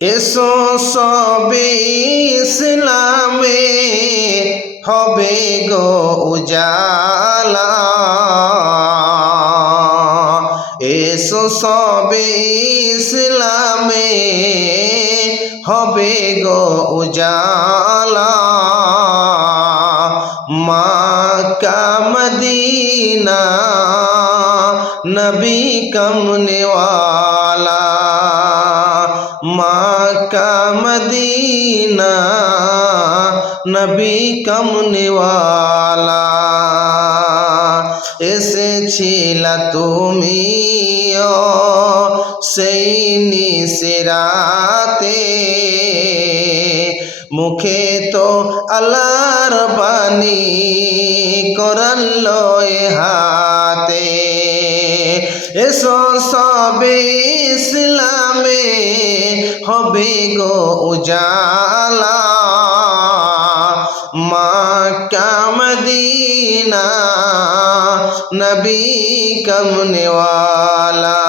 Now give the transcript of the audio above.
এসো সবে ইসলামে হবে গো উজালা, এসো সবে ইসলামে হবে গো উজালা। মক্কা মদিনা নবী কমনে वाला, मक्का मदीना नबी कमने वाला। এসেছিলা তুমিও সেই নিশিরাতে, মুখে তো আল্লাহর বাণী কোরআন লয়ে হাতে। এসো সবে ইসলামে হবে গো উজালা, মক্কা মদিনা নবী কমনে वाला।